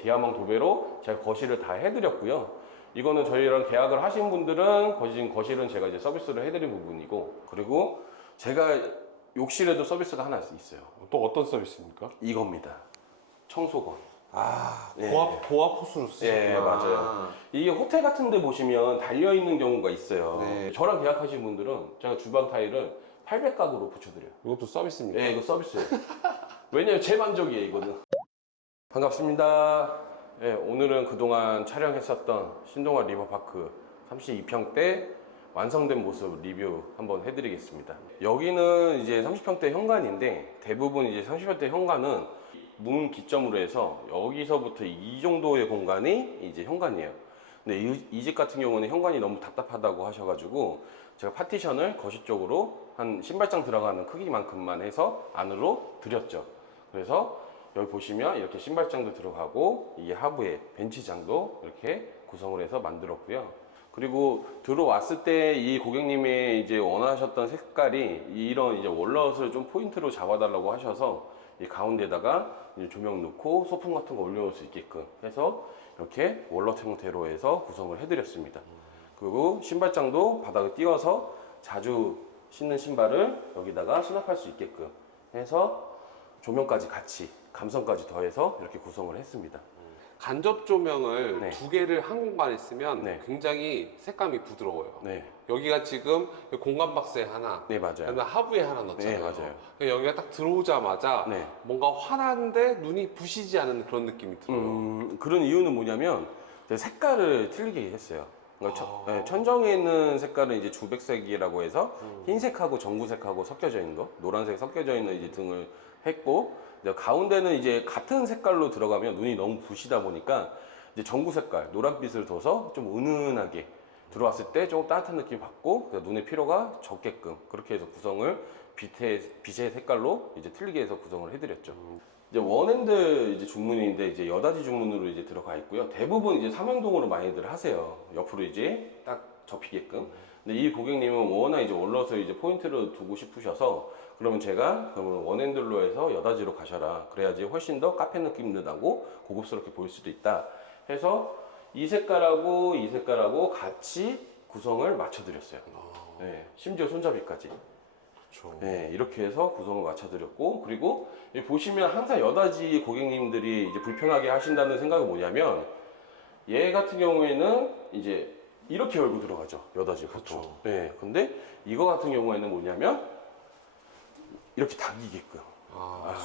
디아망 도배로 제가 거실을 다 해드렸고요. 이거는 저희랑 계약을 하신 분들은 거실은 제가 이제 서비스를 해드린 부분이고, 그리고 제가 욕실에도 서비스가 하나 있어요. 또 어떤 서비스입니까? 이겁니다. 청소건. 아, 네. 고압 호스로 쓰셨구나. 네, 맞아요. 이게 호텔 같은 데 보시면 달려있는 경우가 있어요. 네. 저랑 계약하신 분들은 제가 주방 타일을 800가구로 붙여드려요. 이것도 서비스입니까? 네, 이거 서비스예요. 왜냐면 제 만족이에요, 이거는. 반갑습니다. 네, 오늘은 그동안 촬영했었던 신동아 리버파크 32평대 완성된 모습 리뷰 한번 해드리겠습니다. 여기는 이제 30평대 현관인데, 대부분 이제 30평대 현관은 문 기점으로 해서 여기서부터 이 정도의 공간이 이제 현관이에요. 근데 이 집 같은 경우는 현관이 너무 답답하다고 하셔가지고 제가 파티션을 거실 쪽으로 한 신발장 들어가는 크기만큼만 해서 안으로 드렸죠. 그래서 여기 보시면 이렇게 신발장도 들어가고, 이게 하부에 벤치장도 이렇게 구성을 해서 만들었고요. 그리고 들어왔을 때 이 고객님이 이제 원하셨던 색깔이 이런 이제 월넛을 좀 포인트로 잡아달라고 하셔서 이 가운데다가 이제 조명 넣고 소품 같은 거 올려놓을 수 있게끔 해서 이렇게 월넛 형태로 해서 구성을 해드렸습니다. 그리고 신발장도 바닥에 띄워서 자주 신는 신발을 여기다가 수납할 수 있게끔 해서 조명까지 같이 감성까지 더해서 이렇게 구성을 했습니다. 간접 조명을 네. 2개를 한 공간에 쓰면 네. 굉장히 색감이 부드러워요. 네, 여기가 지금 공간 박스에 하나, 네 맞아요. 그다음에 하부에 하나 넣었잖아요. 네, 맞아요. 여기가 딱 들어오자마자 네. 뭔가 환한데 눈이 부시지 않은 그런 느낌이 들어요. 그런 이유는 뭐냐면 제가 색깔을 틀리게 했어요. 그러니까 천정에 있는 색깔은 이제 주백색이라고 해서 흰색하고 전구색하고 섞여져 있는 거, 노란색 섞여져 있는 이제 등을 했고, 이제 가운데는 이제 같은 색깔로 들어가면 눈이 너무 부시다 보니까 이제 전구 색깔 노란빛을 둬서 좀 은은하게 들어왔을 때 조금 따뜻한 느낌 받고 눈의 피로가 적게끔 그렇게 해서 구성을 빛의 색깔로 이제 틀리게 해서 구성을 해드렸죠. 이제 원핸드 이제 중문인데 이제 여닫이 중문으로 이제 들어가 있고요. 대부분 이제 삼연동으로 많이들 하세요. 옆으로 이제 딱 접히게끔. 근데 이 고객님은 워낙 이제 월넛을 이제 포인트를 두고 싶으셔서, 그러면 제가 그러면 원핸들로 해서 여닫이로 가셔라. 그래야지 훨씬 더 카페 느낌도 나고 고급스럽게 보일 수도 있다. 해서 이 색깔하고 같이 구성을 맞춰드렸어요. 네, 심지어 손잡이까지. 그렇죠. 네, 이렇게 해서 구성을 맞춰드렸고, 그리고 여기 보시면 항상 여닫이 고객님들이 이제 불편하게 하신다는 생각은 뭐냐면, 얘 같은 경우에는 이제 이렇게 열고 들어가죠, 여닫이 보통. 그렇죠. 네, 근데 이거 같은 경우에는 뭐냐면 이렇게 당기게끔.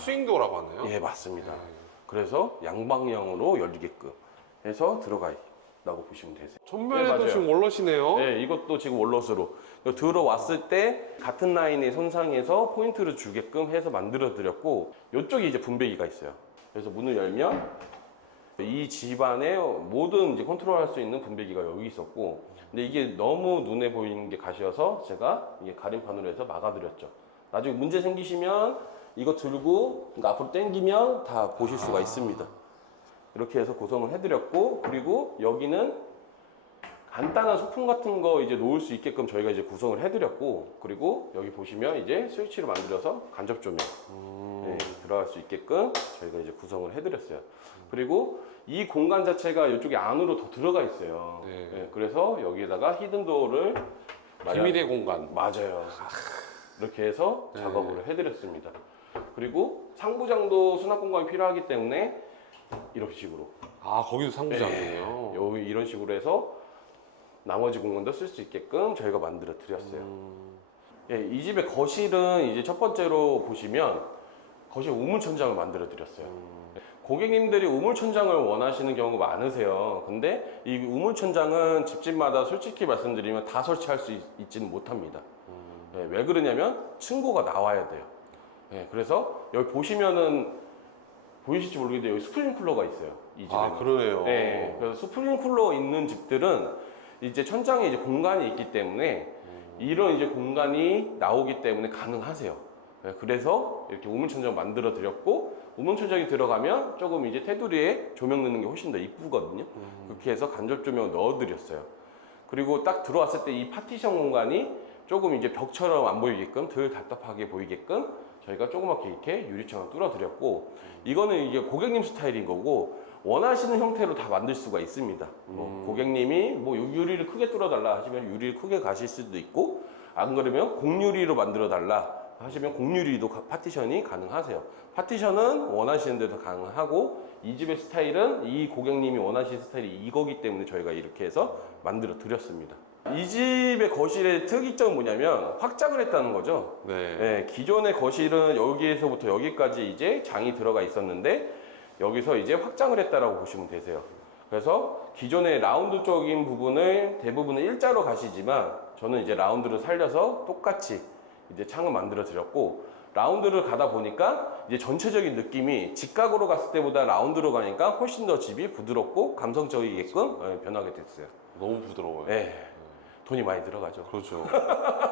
스윙도어라고 하나요? 예, 맞습니다. 네. 그래서 양방향으로 열리게끔 해서 들어가 있다고 보시면 되세요. 전면에도 네, 맞아요. 지금 월넛이네요. 네, 이것도 지금 월넛으로 들어왔을 때 같은 라인의 손상에서 포인트를 주게끔 해서 만들어 드렸고, 이쪽에 이제 분배기가 있어요. 그래서 문을 열면 이 집안의 모든 이제 컨트롤할 수 있는 분배기가 여기 있었고, 근데 이게 너무 눈에 보이는 게 가시여서 제가 이게 가림판으로 해서 막아드렸죠. 나중에 문제 생기시면 이거 들고 그러니까 앞으로 당기면 다 보실 수가 있습니다. 이렇게 해서 구성을 해드렸고, 그리고 여기는 간단한 소품 같은 거 이제 놓을 수 있게끔 저희가 이제 구성을 해드렸고, 그리고 여기 보시면 이제 스위치로 만들어서 간접 조명 네, 들어갈 수 있게끔 저희가 이제 구성을 해드렸어요. 그리고 이 공간 자체가 이쪽에 안으로 더 들어가 있어요. 네. 네, 그래서 여기에다가 히든도어를 비밀의 공간. 맞아요. 이렇게 해서 네. 작업을 해드렸습니다. 그리고 상부장도 수납 공간이 필요하기 때문에 이런 식으로 거기도 상부장이에요. 여기 이런 식으로 해서 나머지 공간도 쓸 수 있게끔 저희가 만들어 드렸어요. 예, 이 집의 거실은 이제 첫 번째로 보시면 거실 우물천장을 만들어 드렸어요. 고객님들이 우물천장을 원하시는 경우가 많으세요. 근데 이 우물천장은 집집마다 솔직히 말씀드리면 다 설치할 수 있지는 못합니다. 예, 왜 그러냐면 층고가 나와야 돼요. 예, 그래서 여기 보시면은 보이실지 모르겠는데 여기 스프링쿨러가 있어요, 이 집에는. 그러네요. 네, 그래서 스프링쿨러 있는 집들은 이제 천장에 이제 공간이 있기 때문에 이런 이제 공간이 나오기 때문에 가능하세요. 네, 그래서 이렇게 우물천장 만들어 드렸고, 우물천장이 들어가면 조금 이제 테두리에 조명 넣는 게 훨씬 더 이쁘거든요. 그렇게 해서 간접 조명 넣어 드렸어요. 그리고 딱 들어왔을 때 이 파티션 공간이 조금 이제 벽처럼 안 보이게끔, 덜 답답하게 보이게끔 저희가 조그맣게 이렇게 유리창을 뚫어 드렸고, 이거는 이게 고객님 스타일인 거고, 원하시는 형태로 다 만들 수가 있습니다. 뭐 고객님이 뭐 유리를 크게 뚫어달라 하시면 유리를 크게 가실 수도 있고, 안 그러면 공유리로 만들어 달라 하시면 공유리도 파티션이 가능하세요. 파티션은 원하시는 대로 가능하고, 이 집의 스타일은 이 고객님이 원하시는 스타일이 이거기 때문에 저희가 이렇게 해서 만들어 드렸습니다. 이 집의 거실의 특이점은 뭐냐면 확장을 했다는 거죠. 네. 네, 기존의 거실은 여기에서부터 여기까지 이제 장이 들어가 있었는데 여기서 이제 확장을 했다라고 보시면 되세요. 그래서 기존의 라운드 쪽인 부분을 대부분은 일자로 가시지만 저는 이제 라운드를 살려서 똑같이 이제 창을 만들어 드렸고, 라운드를 가다 보니까 이제 전체적인 느낌이 직각으로 갔을 때보다 라운드로 가니까 훨씬 더 집이 부드럽고 감성적이게끔 변하게 됐어요. 너무 부드러워요. 네, 돈이 많이 들어가죠. 그렇죠.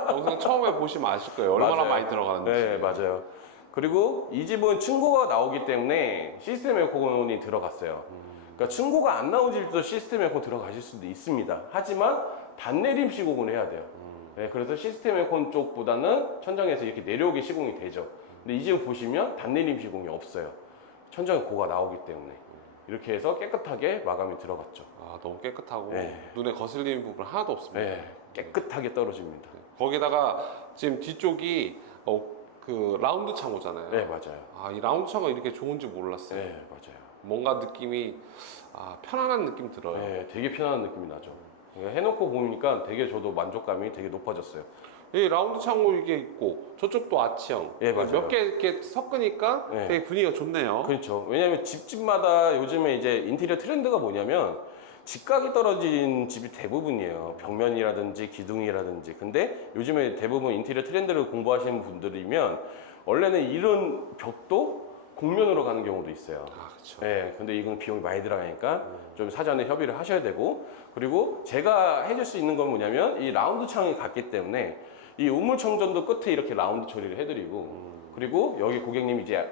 영상 처음에 보시면 아실 거예요. 얼마나 맞아요. 많이 들어가는지. 네, 맞아요. 그리고 이 집은 층고가 나오기 때문에 시스템 에어컨이 들어갔어요. 그러니까 층고가 안 나온 집도 시스템 에어컨 들어가실 수도 있습니다. 하지만 단내림 시공을 해야 돼요. 네, 그래서 시스템 에어컨 쪽보다는 천장에서 이렇게 내려오게 시공이 되죠. 근데 이 집은 보시면 단내림 시공이 없어요. 천장에 고가 나오기 때문에 이렇게 해서 깨끗하게 마감이 들어갔죠. 아, 너무 깨끗하고 네. 눈에 거슬리는 부분 하나도 없습니다. 네, 깨끗하게 떨어집니다. 거기다가 지금 뒤쪽이 그 라운드 창호잖아요. 네, 맞아요. 아, 이 라운드 창호 이렇게 좋은지 몰랐어요. 네, 맞아요. 뭔가 느낌이 편안한 느낌 들어요. 네, 되게 편안한 느낌이 나죠. 해놓고 보니까 되게 저도 만족감이 되게 높아졌어요. 이 라운드 창호 이게 있고 저쪽도 아치형. 예, 맞아요. 몇 개 이렇게 섞으니까 네. 되게 분위기가 좋네요. 그렇죠. 왜냐하면 집집마다 요즘에 이제 인테리어 트렌드가 뭐냐면 직각이 떨어진 집이 대부분이에요. 벽면이라든지 기둥이라든지. 근데 요즘에 대부분 인테리어 트렌드를 공부하시는 분들이면 원래는 이런 벽도 곡면으로 가는 경우도 있어요. 아, 그렇죠. 네, 근데 이건 비용이 많이 들어가니까 좀 사전에 협의를 하셔야 되고, 그리고 제가 해줄 수 있는 건 뭐냐면 이 라운드 창이 갔기 때문에 이 우물 청전도 끝에 이렇게 라운드 처리를 해드리고, 그리고 여기 고객님이 이제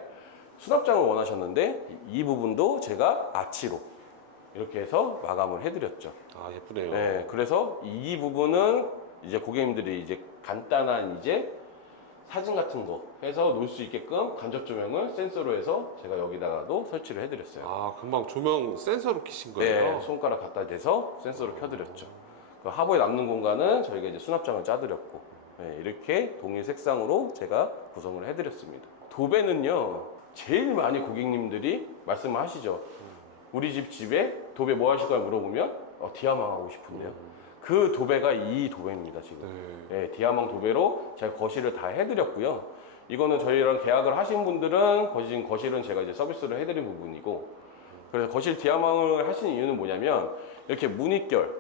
수납장을 원하셨는데 이 부분도 제가 아치로 이렇게 해서 마감을 해드렸죠. 아, 예쁘네요. 네, 그래서 이 부분은 이제 고객님들이 이제 간단한 이제 사진 같은 거 해서 놓을 수 있게끔 간접 조명을 센서로 해서 제가 여기다가도 설치를 해드렸어요. 아, 금방 조명 센서로 켜신 거예요? 네, 손가락 갖다 대서 센서로 켜드렸죠. 그 하부에 남는 공간은 저희가 이제 수납장을 짜드렸고, 네, 이렇게 동일 색상으로 제가 구성을 해드렸습니다. 도배는요, 제일 많이 고객님들이 말씀을 하시죠. 우리 집에 도배 뭐 하실 거야 물어보면 디아망 하고 싶은데요. 그 도배가 이 도배입니다, 지금. 네. 네, 디아망 도배로 제가 거실을 다 해드렸고요. 이거는 저희랑 계약을 하신 분들은 거실은 제가 이제 서비스를 해드린 부분이고, 그래서 거실 디아망을 하시는 이유는 뭐냐면 이렇게 무늬결,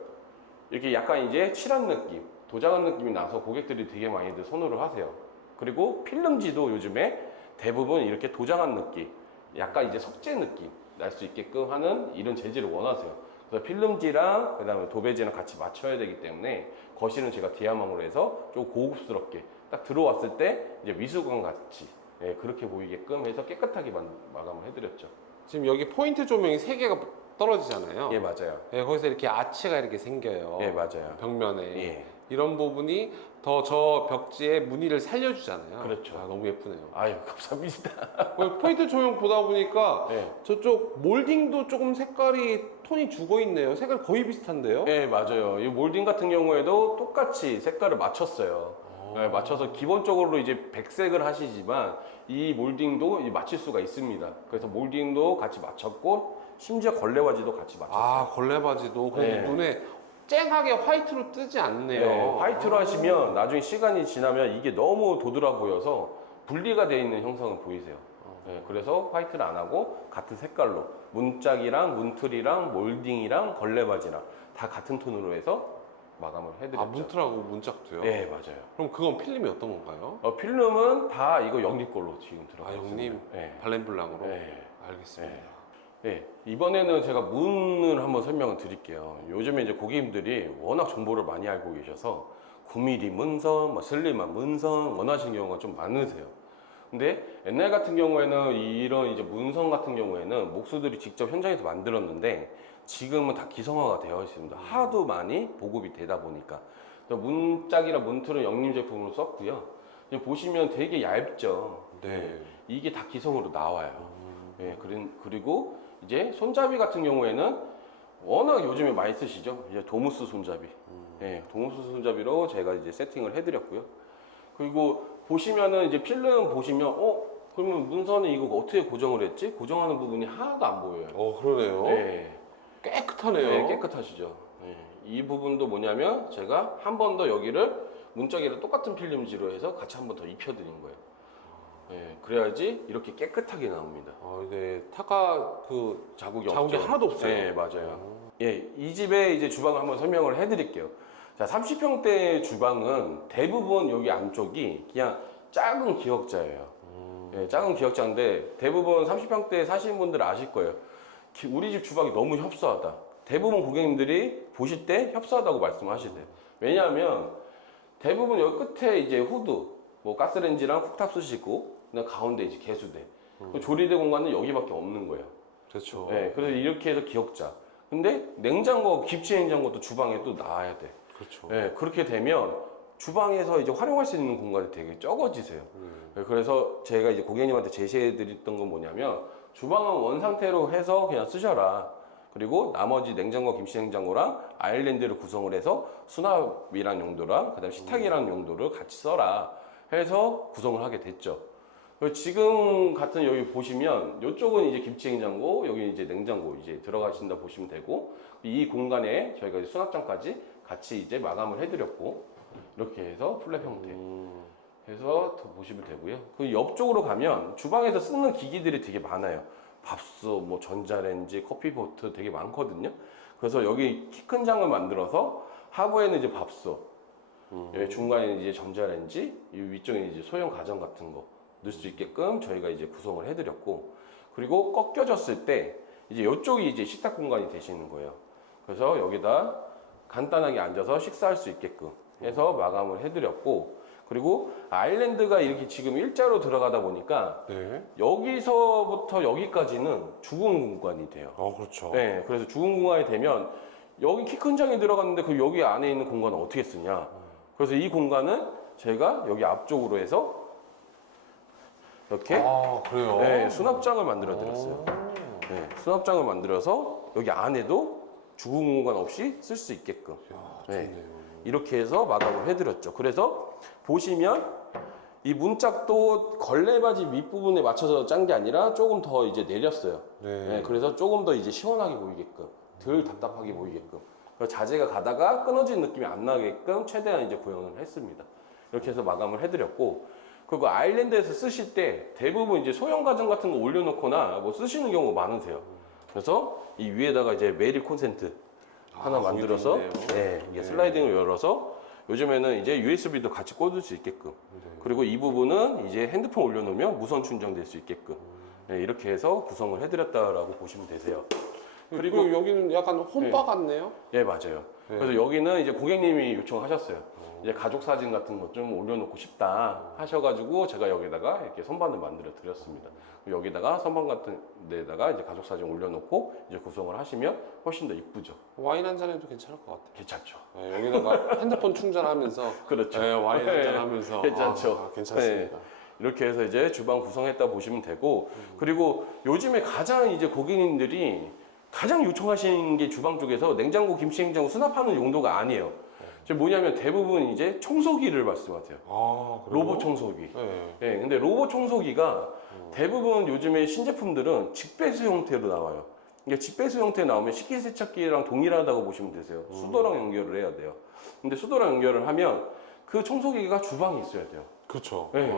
이렇게 약간 이제 칠한 느낌, 도장한 느낌이 나서 고객들이 되게 많이들 선호를 하세요. 그리고 필름지도 요즘에 대부분 이렇게 도장한 느낌, 약간 이제 석재 느낌 날 수 있게끔 하는 이런 재질을 원하세요. 그래서 필름지랑 그다음에 도배지랑 같이 맞춰야 되기 때문에 거실은 제가 디아망으로 해서 좀 고급스럽게 딱 들어왔을 때 이제 미술관 같이, 예, 그렇게 보이게끔 해서 깨끗하게 마감을 해드렸죠. 지금 여기 포인트 조명이 3개가 떨어지잖아요. 예, 맞아요. 네, 거기서 이렇게 아치가 이렇게 생겨요. 예, 맞아요. 벽면에. 예. 이런 부분이 더 저 벽지의 무늬를 살려주잖아요. 그렇죠. 아, 너무 예쁘네요. 아유, 감사합니다. 포인트 조명 보다 보니까 예. 저쪽 몰딩도 조금 색깔이 톤이 죽어 있네요. 색깔 거의 비슷한데요? 예, 맞아요. 이 몰딩 같은 경우에도 똑같이 색깔을 맞췄어요. 예, 맞춰서 기본적으로 이제 백색을 하시지만 이 몰딩도 맞출 수가 있습니다. 그래서 몰딩도 같이 맞췄고 심지어 걸레바지도 같이 맞췄어요. 아, 걸레바지도 근데 네. 눈에 쨍하게 화이트로 뜨지 않네요. 네, 화이트로 하시면 나중에 시간이 지나면 이게 너무 도드라 보여서 분리가 되어 있는 형상을 보이세요. 네, 그래서 화이트를 안 하고 같은 색깔로 문짝이랑 문틀이랑 몰딩이랑 걸레바지랑 다 같은 톤으로 해서 마감을 해드렸죠. 아, 문틀하고 문짝도요? 네, 맞아요. 그럼 그건 필름이 어떤 건가요? 필름은 다 이거 영립 걸로 지금 들어가 아, 있습니다. 영림? 네. 발렌블랑으로? 네. 알겠습니다. 네, 이번에는 제가 문을 한번 설명을 드릴게요. 요즘에 이제 고객님들이 워낙 정보를 많이 알고 계셔서 9mm 문선, 슬림한 문선 원하시는 경우가 좀 많으세요. 근데 옛날 같은 경우에는 이런 이제 문선 같은 경우에는 목수들이 직접 현장에서 만들었는데 지금은 다 기성화가 되어 있습니다. 하도 많이 보급이 되다 보니까. 문짝이나 문틀은 영림 제품으로 썼고요. 보시면 되게 얇죠. 네. 이게 다 기성으로 나와요. 예, 그리고 이제 손잡이 같은 경우에는 워낙 요즘에 많이 쓰시죠. 이제 도무스 손잡이. 예, 도무스 손잡이로 제가 이제 세팅을 해드렸고요. 그리고 보시면은 이제 필름 보시면 그러면 문선은 이거 어떻게 고정을 했지? 고정하는 부분이 하나도 안 보여요. 그러네요. 네. 깨끗하네요. 네, 깨끗하시죠. 네. 이 부분도 뭐냐면 제가 한 번 더 여기를 문짝이를 똑같은 필름지로 해서 같이 한 번 더 입혀드린 거예요. 네, 그래야지 이렇게 깨끗하게 나옵니다. 네. 타가 그 자국이 자국이 없죠. 하나도 없어요. 네, 맞아요. 예, 이 집의 이제 주방을 한번 설명을 해드릴게요. 자, 30평대 주방은 대부분 여기 안쪽이 그냥 작은 기역자예요. 예, 작은 기역자인데 대부분 30평대 사시는 분들 아실 거예요. 우리 집 주방이 너무 협소하다. 대부분 고객님들이 보실 때 협소하다고 말씀하시대요. 왜냐하면 대부분 여기 끝에 이제 후드, 뭐 가스레인지랑 쿡탑 쓰시고, 그다음 가운데 이제 개수대. 조리대 공간은 여기밖에 없는 거예요. 그렇죠. 네, 그래서 이렇게 해서 기역자. 근데 냉장고, 김치 냉장고도 주방에 또 놔야 돼. 그렇죠. 네, 그렇게 되면 주방에서 이제 활용할 수 있는 공간이 되게 적어지세요. 네, 그래서 제가 이제 고객님한테 제시해 드렸던 건 뭐냐면 주방은 원 상태로 해서 그냥 쓰셔라. 그리고 나머지 냉장고, 김치 냉장고랑 아일랜드를 구성을 해서 수납이란 용도랑 그다음 식탁이라는 용도를 같이 써라 해서 구성을 하게 됐죠. 그리고 지금 같은 여기 보시면 이쪽은 이제 김치 냉장고, 여기 이제 냉장고 이제 들어가신다 보시면 되고, 이 공간에 저희가 이제 수납장까지 같이 이제 마감을 해드렸고, 이렇게 해서 플랩 형태 해서 더 보시면 되고요. 그 옆쪽으로 가면 주방에서 쓰는 기기들이 되게 많아요. 밥솥, 뭐 전자레인지, 커피포트 되게 많거든요. 그래서 여기 키 큰 장을 만들어서 하부에는 이제 밥솥, 여기 중간에는 이제 전자레인지, 이 위쪽에 이제 소형 가전 같은 거 넣을 수 있게끔 저희가 이제 구성을 해드렸고, 그리고 꺾여졌을 때 이제 이쪽이 이제 식탁 공간이 되시는 거예요. 그래서 여기다 간단하게 앉아서 식사할 수 있게끔 해서 마감을 해드렸고, 그리고 아일랜드가 이렇게 지금 일자로 들어가다 보니까 네. 여기서부터 여기까지는 죽은 공간이 돼요. 그렇죠. 네, 그래서 죽은 공간이 되면 여기 키 큰 장이 들어갔는데 그 여기 안에 있는 공간은 어떻게 쓰냐? 그래서 이 공간은 제가 여기 앞쪽으로 해서 이렇게 그래요? 네, 수납장을 만들어 드렸어요. 네, 수납장을 만들어서 여기 안에도 죽은 공간 없이 쓸 수 있게끔 좋네요. 이렇게 해서 마감을 해드렸죠. 그래서 보시면 이 문짝도 걸레바지 밑부분에 맞춰서 짠 게 아니라 조금 더 이제 내렸어요. 네, 그래서 조금 더 이제 시원하게 보이게끔, 덜 답답하게 보이게끔. 그래서 자재가 가다가 끊어지는 느낌이 안 나게끔 최대한 이제 구현을 했습니다. 이렇게 해서 마감을 해드렸고, 그리고 아일랜드에서 쓰실 때 대부분 이제 소형 가전 같은 거 올려놓거나 뭐 쓰시는 경우가 많으세요. 그래서 이 위에다가 이제 메리 콘센트 하나 만들어서 네, 이게 슬라이딩을 열어서 요즘에는 이제 USB도 같이 꽂을 수 있게끔, 그리고 이 부분은 이제 핸드폰 올려놓으면 무선 충전될 수 있게끔 네, 이렇게 해서 구성을 해드렸다라고 보시면 되세요. 그리고 여기는 약간 홈바 같네요. 예, 맞아요. 그래서 여기는 이제 고객님이 요청하셨어요. 이제 가족 사진 같은 것 좀 올려놓고 싶다 하셔가지고 제가 여기다가 이렇게 선반을 만들어 드렸습니다. 여기다가 선반 같은 데다가 이제 가족 사진 올려놓고 이제 구성을 하시면 훨씬 더 이쁘죠. 와인 한 잔 해도 괜찮을 것 같아요. 괜찮죠. 네, 여기다가 핸드폰 충전하면서 그렇죠. 네, 와인 한 잔 네, 하면서 괜찮죠. 괜찮습니다. 이렇게 해서 이제 주방 구성했다 보시면 되고, 그리고 요즘에 가장 이제 고객님들이 가장 요청하시는 게 주방 쪽에서 냉장고, 김치 냉장고 수납하는 용도가 아니에요. 지금 뭐냐면 대부분 이제 청소기를 말씀하세요. 그래요? 로봇 청소기. 네. 네, 근데 로봇 청소기가 대부분 요즘에 신제품들은 직배수 형태로 나와요. 그러니까 직배수 형태 나오면 식기세척기랑 동일하다고 보시면 되세요. 수도랑 연결을 해야 돼요. 근데 수도랑 연결을 하면 그 청소기가 주방에 있어야 돼요. 그렇죠. 네.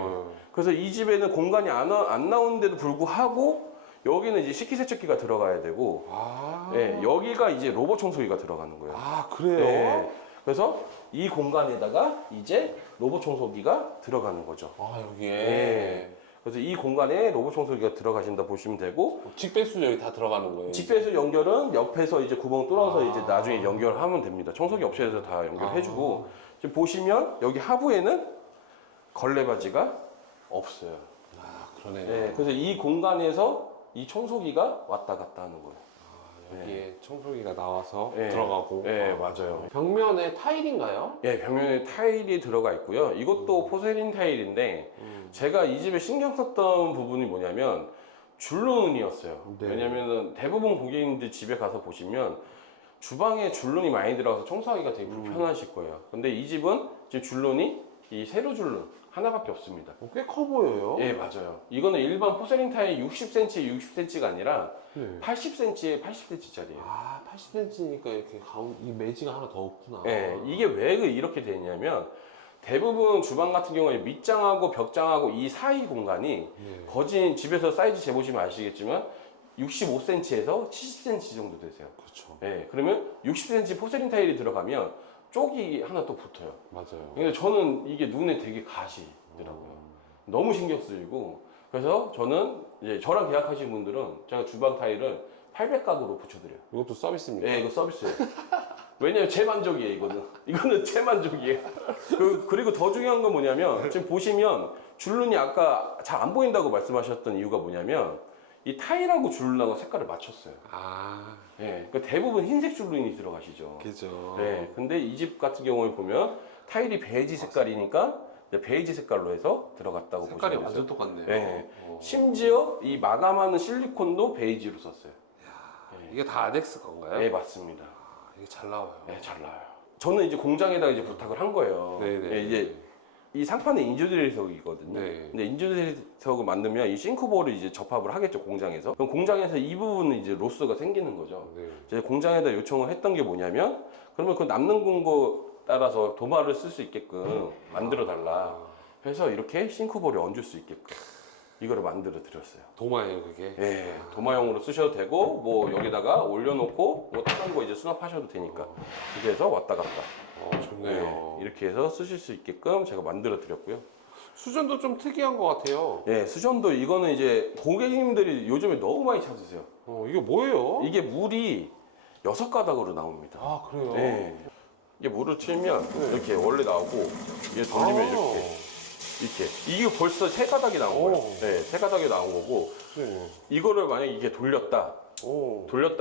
그래서 이 집에는 공간이 안 나오는데도 불구하고 여기는 이제 식기세척기가 들어가야 되고, 네, 여기가 이제 로봇 청소기가 들어가는 거예요. 그래요? 네. 그래서 이 공간에다가 이제 로봇 청소기가 들어가는 거죠. 여기에 네. 그래서 이 공간에 로봇 청소기가 들어가신다 보시면 되고, 직배수 여기 다 들어가는 거예요? 직배수 연결은 옆에서 이제 구멍 뚫어서 이제 나중에 연결하면 됩니다. 청소기 업체에서 다 연결해주고, 지금 보시면 여기 하부에는 걸레바지가 없어요. 그러네요. 네, 그래서 이 공간에서 이 청소기가 왔다 갔다 하는 거예요. 여기에 청소기가 나와서 네. 들어가고. 네, 맞아요. 벽면에 타일인가요? 예, 벽면에 타일이 들어가 있고요. 이것도 포세린 타일인데 제가 이 집에 신경 썼던 부분이 뭐냐면 줄눈이었어요. 네. 왜냐면은 대부분 고객님들 집에 가서 보시면 주방에 줄눈이 많이 들어가서 청소하기가 되게 불편하실 거예요. 근데 이 집은 지금 줄눈이 이 세로 줄눈 하나밖에 없습니다. 꽤 커 보여요. 예, 맞아요. 이거는 일반 포세린 타일 60cm, 60cm가 아니라 네. 80cm에 80cm짜리예요. 아, 80cm니까 이렇게 이 매지가 하나 더 없구나. 예, 이게 왜 이렇게 되냐면 대부분 주방 같은 경우에 밑장하고 벽장하고 이 사이 공간이 네. 거진 집에서 사이즈 재보시면 아시겠지만 65cm에서 70cm 정도 되세요. 그렇죠. 예, 그러면 60cm 포세린 타일이 들어가면 쪽이 하나 또 붙어요. 맞아요. 근데 저는 이게 눈에 되게 가시더라고요. 너무 신경 쓰이고 그래서 저는 이제 저랑 계약하신 분들은 제가 주방 타일을 800각으로 붙여드려요. 이것도 서비스입니까? 예, 이거 서비스예요. 왜냐면 제 만족이에요, 이거는 제 만족이에요. 그리고 더 중요한 건 뭐냐면 지금 보시면 줄눈이 아까 잘 안 보인다고 말씀하셨던 이유가 뭐냐면 이 타일하고 줄눈하고 색깔을 맞췄어요. 아, 예, 그러니까 대부분 흰색 줄눈이 들어가시죠. 그죠. 네, 근데 이 집 같은 경우에 보면 타일이 베이지 색깔이니까 이제 베이지 색깔로 해서 들어갔다고 색깔이 보시면 완전 돼요. 똑같네요. 네. 어. 심지어 이 마감하는 실리콘도 베이지로 썼어요. 이게 다 아덱스 건가요? 네, 맞습니다. 아, 이게 잘 나와요. 네, 잘 나와요. 저는 이제 공장에다가 이제 부탁을 한 거예요. 네네. 네, 이제 이 상판에 인조드레석이거든요. 네. 근데 인조드레석을 만들면 이 싱크볼을 이제 접합을 하겠죠, 공장에서. 그럼 공장에서 이 부분은 이제 로스가 생기는 거죠. 네. 제 공장에다 요청을 했던 게 뭐냐면 그러면 그 남는 공고 따라서 도마를 쓸 수 있게끔 만들어 달라. 그래서 이렇게 싱크볼에 얹을 수 있게끔 이거를 만들어 드렸어요. 도마예요, 그게? 예, 도마용으로 쓰셔도 되고 뭐 여기다가 올려놓고 뭐 다른 거 이제 수납하셔도 되니까 이렇게 해서 왔다 갔다. 좋네요. 이렇게 해서 쓰실 수 있게끔 제가 만들어 드렸고요. 수전도 좀 특이한 것 같아요. 예, 수전도 이거는 이제 고객님들이 요즘에 너무 많이 찾으세요. 이게 뭐예요? 이게 물이 6가닥으로 나옵니다. 아, 그래요? 네. 이게 물을 틀면 이렇게 원래 나오고 이게 돌리면 이렇게 이게 벌써 3가닥이 나온 거예요. 오. 네, 3가닥이 나온 거고 네. 이거를 만약에 이게 돌렸다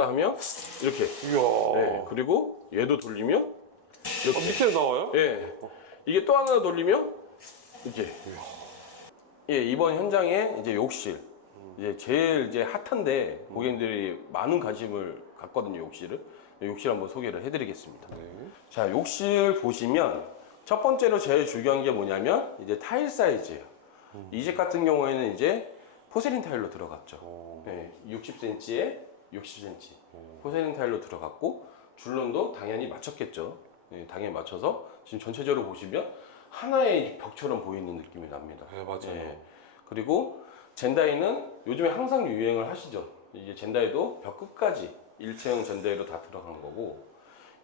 하면 이렇게 이야. 네, 그리고 얘도 돌리면 이렇게 밑에 나와요? 예. 이게 또 하나 돌리면 이렇게 예, 이번 현장에 이제 욕실 이제 제일 이제 핫한데 고객님들이 많은 관심을 갖거든요. 욕실 한번 소개를 해드리겠습니다. 네. 자, 욕실 보시면 첫 번째로 제일 중요한 게 뭐냐면 이제 타일 사이즈예요. 이 집 같은 경우에는 이제 포세린 타일로 들어갔죠. 네, 60cm에 60cm 포세린 타일로 들어갔고 줄눈도 당연히 맞췄겠죠. 네, 당연히 맞춰서 지금 전체적으로 보시면 하나의 벽처럼 보이는 느낌이 납니다. 네, 맞아요. 네. 그리고 젠다이는 요즘에 항상 유행을 하시죠. 이게 젠다이도 벽 끝까지 일체형 젠다이로 다 들어간 거고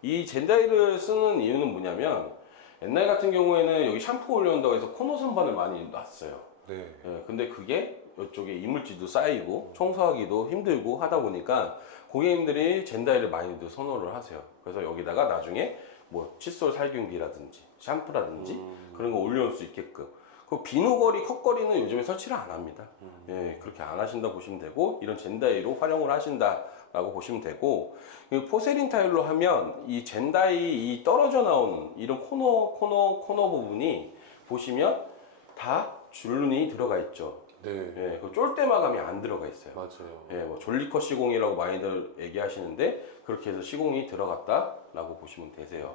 이 젠다이를 쓰는 이유는 뭐냐면 옛날 같은 경우에는 여기 샴푸 올려온다고 해서 코너 선반을 많이 놨어요. 네. 예, 근데 그게 이쪽에 이물질도 쌓이고 청소하기도 힘들고 하다 보니까 고객님들이 젠다이를 많이들 선호를 하세요. 그래서 여기다가 나중에 뭐 칫솔 살균기라든지 샴푸라든지 그런 거 올려올 수 있게끔. 그 비누거리, 컵거리는 요즘에 설치를 안 합니다. 예, 그렇게 안 하신다 보시면 되고 이런 젠다이로 활용을 하신다라고 보시면 되고 이 포세린 타일로 하면 이 젠다이 이 떨어져 나오는 이런 코너 부분이 보시면 다 줄눈이 들어가 있죠. 네. 예, 그 쫄대 마감이 안 들어가 있어요. 맞아요. 예, 뭐 졸리컷 시공이라고 많이들 얘기하시는데 그렇게 해서 시공이 들어갔다라고 보시면 되세요.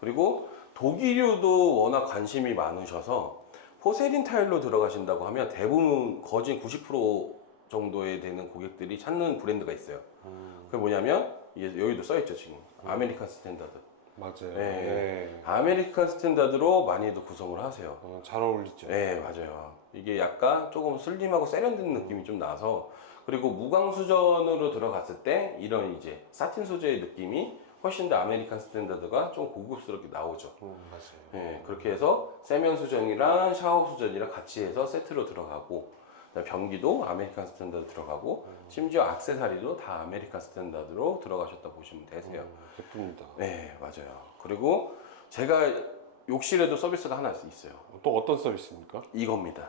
그리고 독일유도 워낙 관심이 많으셔서 포세린 타일로 들어가신다고 하면 대부분 거진 90% 정도에 되는 고객들이 찾는 브랜드가 있어요. 그게 뭐냐면 이게 여기도 써있죠 지금 아메리칸 스탠다드. 맞아요. 네. 네. 아메리칸 스탠다드로 많이들 구성을 하세요. 잘 어울리죠. 네, 맞아요. 이게 약간 조금 슬림하고 세련된 느낌이 좀 나서 그리고 무광 수전으로 들어갔을 때 이런 이제 사틴 소재의 느낌이 훨씬 더 아메리칸 스탠다드가 좀 고급스럽게 나오죠. 맞아요. 네, 그렇게 해서 세면 수전이랑 샤워 수전이랑 같이 해서 세트로 들어가고 그다음에 변기도 아메리칸 스탠다드 들어가고 심지어 액세서리도 다 아메리칸 스탠다드로 들어가셨다 보시면 되세요. 예쁩니다. 네, 맞아요. 그리고 제가 욕실에도 서비스가 하나 있어요. 또 어떤 서비스입니까? 이겁니다.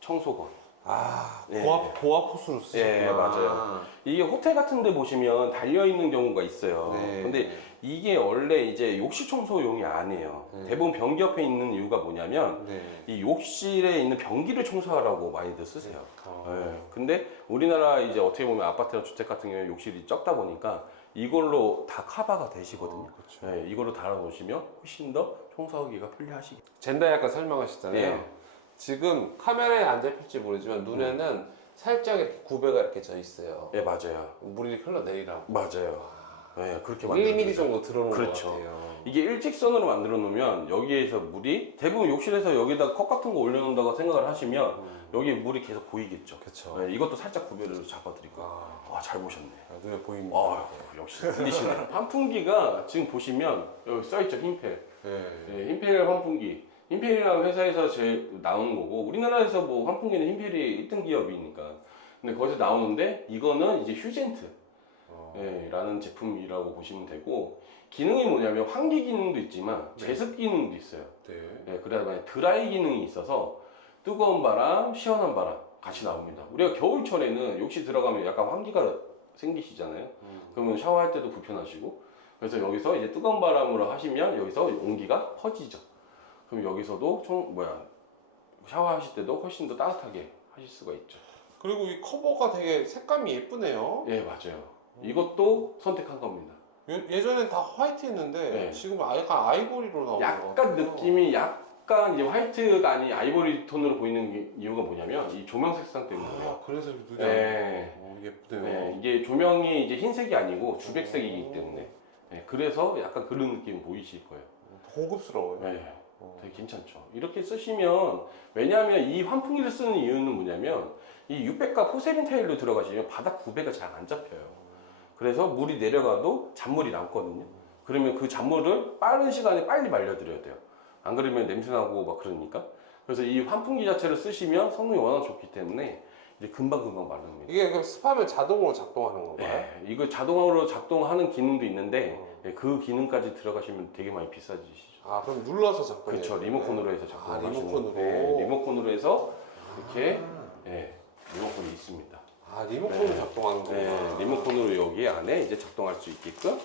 청소건. 아, 예. 고압 호스로 쓰셨구나. 예, 맞아요. 이게 호텔 같은 데 보시면 달려있는 경우가 있어요. 네. 근데 이게 원래 이제 욕실 청소용이 아니에요. 네. 대부분 변기 옆에 있는 이유가 뭐냐면 네. 이 욕실에 있는 변기를 청소하라고 많이들 쓰세요. 아. 예. 근데 우리나라 이제 어떻게 보면 아파트나 주택 같은 경우에 욕실이 적다 보니까 이걸로 다 커버가 되시거든요. 그렇죠. 예, 이걸로 달아놓으시면 훨씬 더 청소하기가 편리하시겠죠. 젠다 약간 설명하셨잖아요. 예. 지금 카메라에 안 잡힐지 모르지만 눈에는 살짝 이렇게 구배가 이렇게 져 있어요. 예, 맞아요. 물이 흘러내리라고. 맞아요. 예, 그렇게 1mm 정도 들어오는 그렇죠. 것 같아요. 이게 일직선으로 만들어 놓으면 여기에서 물이 대부분 욕실에서 여기다 컵 같은 거 올려놓는다고 생각을 하시면 여기 물이 계속 보이겠죠. 그렇죠. 네, 이것도 살짝 구별을 잡아드리고. 아, 잘 보셨네. 눈에 보입니다. 역시 들리시네. 환풍기가 지금 보시면 여기 써있죠, 흰펠. 네. 네, 흰펠 환풍기. 흰펠이라는 회사에서 제일 나오는 거고 우리나라에서 뭐 환풍기는 흰펠이 1등 기업이니까. 근데 거기서 나오는데 이거는 이제 휴젠트. 네, 라는 제품이라고 보시면 되고 기능이 뭐냐면 환기 기능도 있지만 제습 기능도 있어요. 네. 네, 그다음에 드라이 기능이 있어서 뜨거운 바람, 시원한 바람 같이 나옵니다. 우리가 겨울철에는 욕실 들어가면 약간 환기가 생기시잖아요. 그러면 샤워할 때도 불편하시고 그래서 여기서 이제 뜨거운 바람으로 하시면 여기서 온기가 퍼지죠. 그럼 여기서도 샤워하실 때도 훨씬 더 따뜻하게 하실 수가 있죠. 그리고 이 커버가 되게 색감이 예쁘네요. 예, 맞아요. 이것도 선택한 겁니다. 예전엔 다 화이트였는데 네. 지금 약간 아이보리로 나오는 것 약간 같아요. 느낌이 약간 이제 화이트가 아닌 아이보리 톤으로 보이는 이유가 뭐냐면 이 조명 색상 때문에. 아, 그래서 눈이 네. 예쁘네요. 네, 이게 조명이 이제 흰색이 아니고 주백색이기 때문에 그래서 약간 그런 느낌 보이실 거예요. 고급스러워요. 네, 되게 괜찮죠. 이렇게 쓰시면 왜냐하면 이 환풍기를 쓰는 이유는 뭐냐면 이 600가 포세린 타일로 들어가시면 바닥 구배가 잘 안 잡혀요. 그래서 물이 내려가도 잔물이 남거든요. 그러면 그 잔물을 빠른 시간에 빨리 말려드려야 돼요. 안 그러면 냄새나고 막 그러니까. 그래서 이 환풍기 자체를 쓰시면 성능이 워낙 좋기 때문에 이제 금방금방 마릅니다. 이게 그럼 습하면 자동으로 작동하는 건가요? 네, 이거 자동으로 작동하는 기능도 있는데 그 기능까지 들어가시면 되게 많이 비싸지시죠. 아, 그럼 눌러서 작동해요? 그렇죠. 리모컨으로 해서 작동하시는 리모컨으로? 네, 리모컨으로 해서 이렇게 리모컨이 있습니다. 아, 리모컨으로 네. 작동하는 거구나. 네, 리모컨으로 여기 안에 이제 작동할 수 있게끔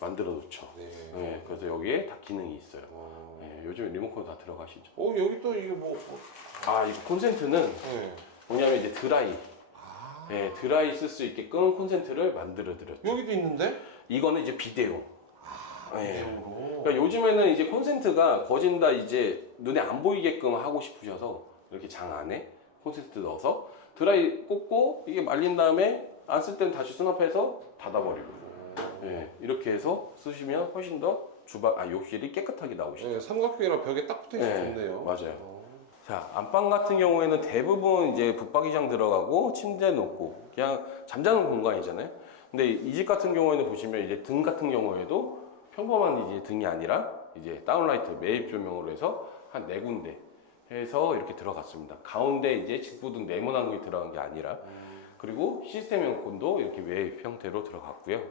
만들어 놓죠. 네. 네, 그래서 여기에 다 기능이 있어요. 어, 네, 요즘에 리모컨 다 들어가시죠. 여기 또 이게 뭐. 아, 이 콘센트는 네. 뭐냐면 이제 드라이. 아, 네, 드라이 쓸 수 있게끔 콘센트를 만들어 드렸죠. 여기도 있는데? 이거는 이제 비데오. 네. 비데오로. 그러니까 요즘에는 이제 콘센트가 거진 다 이제 눈에 안 보이게끔 하고 싶으셔서 이렇게 장 안에 콘센트 넣어서 드라이 꽂고 이게 말린 다음에 안 쓸 때는 다시 수납해서 닫아버리고 이렇게 해서 쓰시면 훨씬 더 욕실이 깨끗하게 나오시죠. 네, 삼각형이랑 벽에 딱 붙어 있어서 좋네요. 맞아요. 자, 안방 같은 경우에는 대부분 이제 붙박이장 들어가고 침대 놓고 그냥 잠자는 공간이잖아요. 근데 이 집 같은 경우에는 보시면 이제 등 같은 경우에도 평범한 이제 등이 아니라 이제 다운라이트 매입 조명으로 해서 한 4군데 해서 이렇게 들어갔습니다. 가운데 이제 직부등 네모난 게 들어간 게 아니라 그리고 시스템 에어컨도 이렇게 매입 형태로 들어갔고요.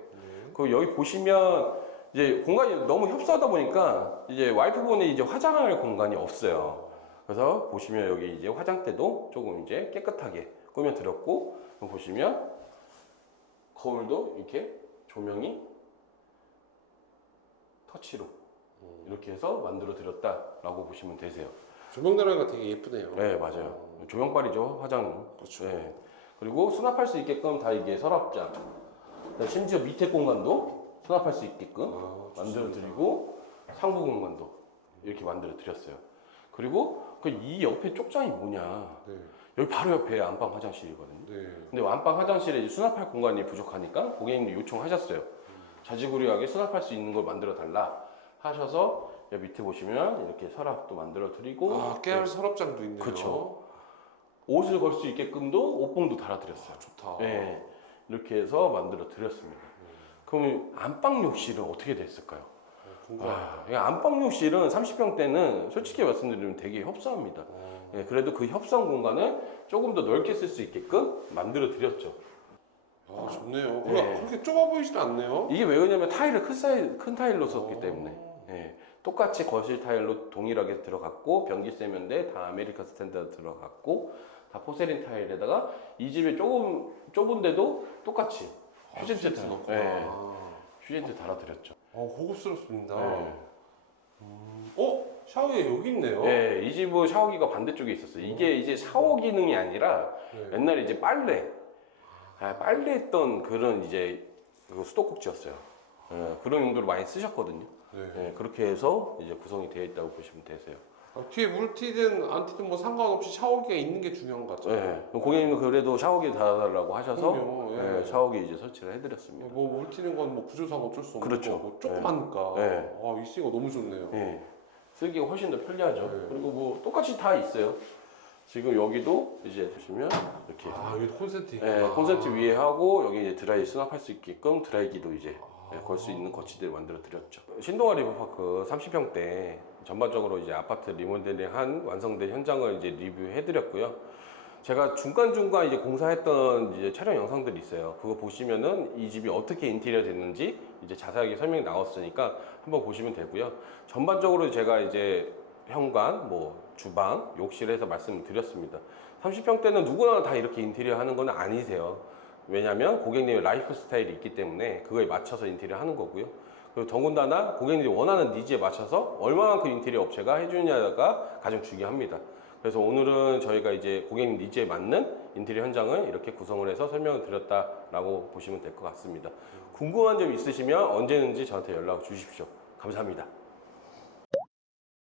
그리고 여기 보시면 이제 공간이 너무 협소하다 보니까 이제 와이프분이 이제 화장할 공간이 없어요. 그래서 보시면 여기 이제 화장대도 조금 이제 깨끗하게 꾸며 드렸고 보시면 거울도 이렇게 조명이 터치로 이렇게 해서 만들어 드렸다라고 보시면 되세요. 조명 들어가니까 되게 예쁘네요. 네, 맞아요. 조명빨이죠, 화장. 그렇죠. 네. 그리고 수납할 수 있게끔 다 이게 서랍장. 심지어 밑에 공간도 수납할 수 있게끔 만들어 드리고 상부 공간도 이렇게 만들어 드렸어요. 그리고 이 옆에 쪽장이 뭐냐? 네. 여기 바로 옆에 안방 화장실이거든요. 네. 근데 안방 화장실에 이제 수납할 공간이 부족하니까 고객님도 요청하셨어요. 자지구리하게 수납할 수 있는 걸 만들어 달라 하셔서 여기 밑에 보시면 이렇게 서랍도 만들어 드리고 깨알 서랍장도 있네요. 그렇죠. 옷을 걸 수 있게끔도 옷봉도 달아드렸어요. 좋다. 네, 이렇게 해서 만들어 드렸습니다. 그럼 안방 욕실은 어떻게 됐을까요? 궁금합니다. 안방 욕실은 30평 때는 솔직히 말씀드리면 되게 협소합니다. 그래도 그 협소한 공간을 조금 더 넓게 쓸 수 있게끔 만들어 드렸죠. 좋네요. 네. 그렇게 좁아 보이지도 않네요. 이게 왜 그러냐면 타일을 큰 타일로 썼기 때문에 똑같이 거실 타일로 동일하게 들어갔고 변기 세면대 다 아메리카 스탠다드 들어갔고 다 포세린 타일에다가 이 집이 조금 좁은데도 똑같이 휴젠트 휴젠트 넣었구나. 네, 휴젠트 달아드렸죠. 고급스럽습니다. 네. 샤워기 여기 있네요. 네, 이 집은 샤워기가 반대쪽에 있었어요. 이게 이제 샤워 기능이 아니라 네. 옛날에 이제 빨래 했던 그런 이제 그 수도꼭지였어요. 네, 그런 용도로 많이 쓰셨거든요. 네. 네, 그렇게 해서 이제 구성이 되어 있다고 보시면 되세요. 뒤에 물 튀든 안 튀든 뭐 상관없이 샤워기가 있는 게 중요한 것 같아요. 네, 고객님은 그래도 샤워기 달아달라고 하셔서 그럼요, 예. 네, 샤워기 이제 설치를 해드렸습니다. 물 튀는 건 뭐 구조상 어쩔 수 없는 그렇죠. 거고 조그마니까 네. 있으니까 너무 좋네요. 네, 쓰기가 훨씬 더 편리하죠. 네. 그리고 뭐 똑같이 다 있어요. 지금 여기도 이제 보시면 이렇게 여기 콘센트 있구나. 네, 콘센트 위에 하고 여기 이제 드라이 수납할 수 있게끔 드라이기도 이제 걸 수 있는 거치대를 만들어 드렸죠. 신동아 리버파크 30평대 전반적으로 이제 아파트 리모델링한 완성된 현장을 이제 리뷰해 드렸고요. 제가 중간중간 이제 공사했던 이제 촬영 영상들이 있어요. 그거 보시면은 이 집이 어떻게 인테리어 됐는지 이제 자세하게 설명이 나왔으니까 한번 보시면 되고요. 전반적으로 제가 이제 현관, 뭐 주방, 욕실에서 말씀을 드렸습니다. 30평대는 누구나 다 이렇게 인테리어 하는 건 아니세요. 왜냐하면 고객님의 라이프 스타일이 있기 때문에 그거에 맞춰서 인테리어 하는 거고요. 그리고 더군다나 고객님이 원하는 니즈에 맞춰서 얼마만큼 인테리어 업체가 해주느냐가 가장 중요합니다. 그래서 오늘은 저희가 이제 고객님 니즈에 맞는 인테리어 현장을 이렇게 구성을 해서 설명을 드렸다라고 보시면 될 것 같습니다. 궁금한 점 있으시면 언제든지 저한테 연락 주십시오. 감사합니다.